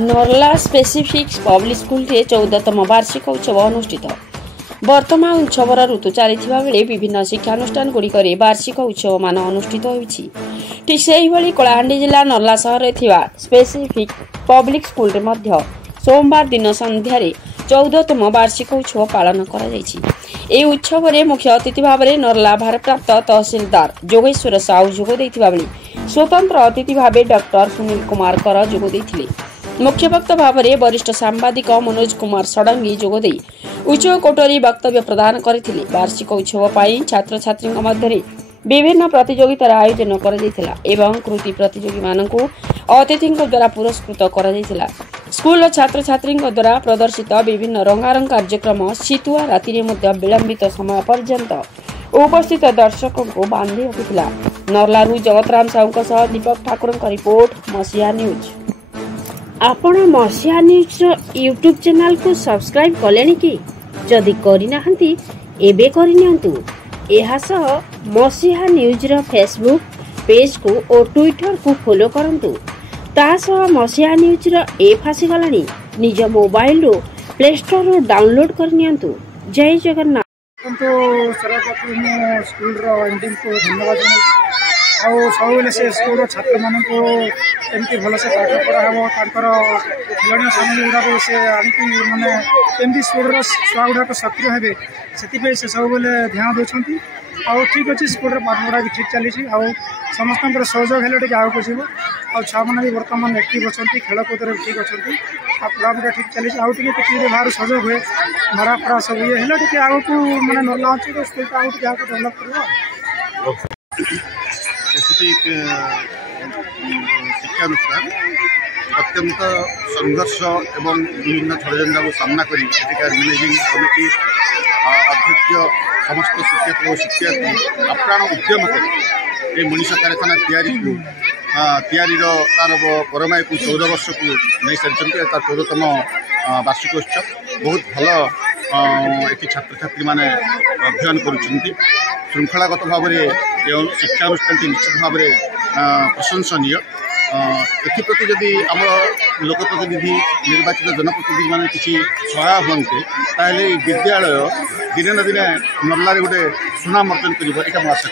नर्ला specific public school रे 14तम वार्षिक उत्सव अनुष्ठित। वर्तमान उत्सवर ऋतु चली बेले विभिन्न शिक्षानुष्ठान गुड़िक वार्षिक उत्सव मान अनुष्ठित होइछि। ठीक से ही कलाहांडी जिला नर्ला सहर स्पेसिफिक पब्लिक स्कूल रे मध्य सोमवार दिन संध्यारे 14तम वार्षिक उत्सव पालन कर उत्सव में मुख्य अतिथि भाव में नर्ला भारप्राप्त तहसीलदार जोगेश्वर साहू जोग देथिबा बेले स्वतंत्र अतिथि भाव डॉक्टर सुनील कुमार कर जोग देथिले। मुख्य वक्ता भाव में वरिष्ठ सांबादिक मनोज कुमार षडंगी जोगदे उत्सव कोटरी वक्तव्य प्रदान करथिले। वार्षिक उत्सव पाई छात्र छात्री मध्य विभिन्न प्रतियोगितार आयोजन करा एवं कृति प्रतियोगी मानकु अतिथि द्वारा पुरस्कृत करा। स्कूल छात्र छात्री द्वारा प्रदर्शित विभिन्न रंगारंग कार्यक्रम शीतुआ राति विलंबित समय पर्यंत उपस्थित दर्शकों को बांधि रखिथिला। नर्लारू जगतराम साहू सह दीपक ठाकुर रिपोर्ट मसीहा न्यूज। आपण मसीहा न्यूज यूट्यूब चैनल को सब्सक्राइब कलेनी कि जदि करिनाहंती एबे करिनियंतु। एहा सह मसीहा न्यूज रो फेसबुक पेज को और ट्विटर को फॉलो करंतु। ता सह मसीहा न्यूज रो ऐप आसी गलानी निज मोबाइल रो प्ले स्टोर रो डाउनलोड करनियंतु। जय जगन्नाथ। सर्वप्रथम स्कूल रो एंडिंग को धन्यवाद सब से स्कूल छात्र मान को एमती भलसे पाठ पढ़ा हम खेलनीय सामग्री गुड़ा से आनिकी मैंने केमती स्कूल छुआ गुड़ाक सक्रिय हे से सब बेले ध्यान देते ठीक अच्छे स्कूल पाठ पढ़ा भी ठीक चली समस्त सहयोग हेल्ले आगे जीव छुआ मैंने भी बर्तमान एक्टिव अच्छा खेलकूद ठीक अच्छा पढ़ापढ़ा ठीक चली बाहर सहयोग हुए मरा फरा सब ये आगे को मैंने नर्ला अंचल स्कूल को आगे डेभलप कर स्पेसिफिक शिक्षानुष्ठान अत्यंत संघर्ष एवं विभिन्न षड्यंत्र को सामना कर मैनेजिंग कमिटी अध्यक्ष समस्त शिक्षक और शिक्षार्थी अप्राण उद्यम कर मनीष कारखाना तैयारी तार परमाय को 14 वर्ष को नहीं सारी 14तम वार्षिक उत्सव बहुत भल ये छात्र छात्री मैंने अध्ययन कर श्रृंखलागत भाव में शिक्षानुष्ठान निश्चित भाव में प्रशंसनीय। एप्रति जदि आम लोकप्रतिनिधि निर्वाचित जनप्रतिनिधि मैंने किसी सहाय हमें ताहले विद्यालय दिने न दिने नर्लारे गोटे सुनाम अर्जन कर आशा।